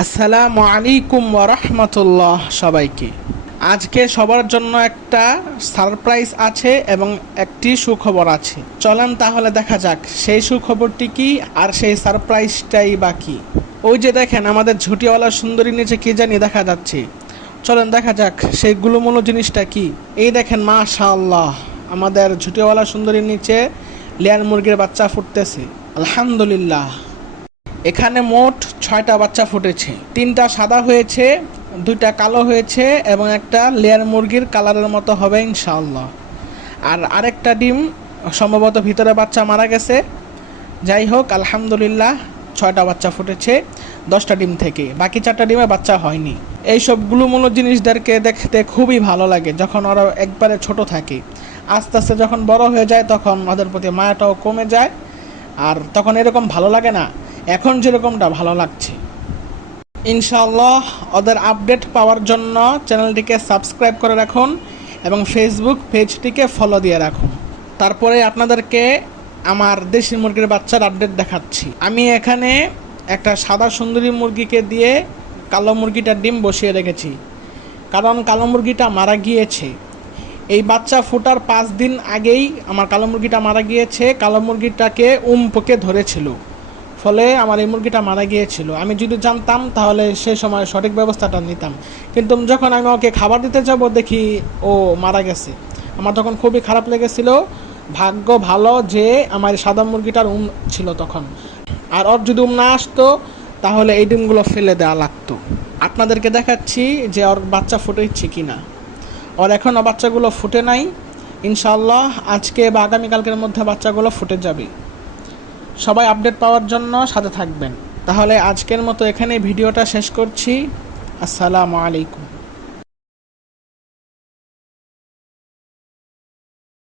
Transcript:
আসসালামু আলাইকুম ওয়া রাহমাতুল্লাহ সবাইকে। আজকে সবার জন্য একটা সারপ্রাইজ আছে এবং একটি সুখবর আছে। চলেন তাহলে দেখা যাক সেই সুখবরটি কি আর সেই সারপ্রাইজটাই বা কি। ওই যে দেখেন আমাদের ঝুটিওয়ালা সুন্দরী নিচে কি জানি দেখা যাচ্ছে। চলেন দেখা যাক সেই গুলুমুলু জিনিসটা কি। এই দেখেন মাশাআল্লাহ, আমাদের ঝুটিওয়ালা সুন্দরীর নিচে লেয়ার মুরগির বাচ্চা ফুটতেছে। আলহামদুলিল্লাহ। এখানে মোট 6টা বাচ্চা ফুটেছে। 3টা সাদা হয়েছে, 2টা কালো হয়েছে এবং একটা লেয়ার মুরগির কালারের মতো হবে ইনশাআল্লাহ। আর আরেকটা ডিম সম্ভবত ভিতরে বাচ্চা মারা গেছে। যাই হোক আলহামদুলিল্লাহ, 6টা বাচ্চা ফুটেছে 10টা ডিম থেকে। বাকি 4টা ডিমে বাচ্চা হয়নি। এইসব গুলুমুলু জিনিসদেরকে দেখতে খুবই ভালো লাগে যখন ওরা একবারে ছোট থাকে। আস্তে আস্তে যখন বড় হয়ে যায় তখন ওদের প্রতি মায়াটাও কমে যায়, আর তখন এরকম ভালো লাগে না এখন যেরকমটা ভালো লাগছে। ইনশাআল্লাহ ওদের আপডেট পাওয়ার জন্য চ্যানেলটিকে সাবস্ক্রাইব করে রাখুন এবং ফেসবুক পেজটিকে ফলো দিয়ে রাখুন। তারপরে আপনাদেরকে আমার দেশি মুরগির বাচ্চার আপডেট দেখাচ্ছি। আমি এখানে একটা সাদা সুন্দরী মুরগিকে দিয়ে কালো মুরগিটার ডিম বসিয়ে রেখেছি, কারণ কালো মুরগিটা মারা গিয়েছে। এই বাচ্চা ফোটার 5 দিন আগেই আমার কালো মুরগিটা মারা গিয়েছে। কালো মুরগিটাকে পোকে ধরেছিল, ফলে আমার এই মুরগিটা মারা গিয়েছিল। আমি যদি জানতাম তাহলে সে সময় সঠিক ব্যবস্থাটা নিতাম, কিন্তু যখন আমি ওকে খাবার দিতে যাব দেখি ও মারা গেছে। আমার তখন খুবই খারাপ লেগেছিল। ভাগ্য ভালো যে আমার সাদা মুরগিটার ছিল তখন, আর ওর যদি না আসতো তাহলে এই ডিমগুলো ফেলে দেওয়া লাগতো। আপনাদেরকে দেখাচ্ছি যে ওর বাচ্চা ফুটেছে কিনা। ওর এখনও বাচ্চাগুলো ফুটে নাই। ইনশাআল্লাহ আজকে বা আগামীকালকের মধ্যে বাচ্চাগুলো ফুটে যাবে। সবাই আপডেট পাওয়ার জন্য সাথে থাকবেন। তাহলে আজকের মতো এখানেই ভিডিওটা শেষ করছি। আসসালামু আলাইকুম।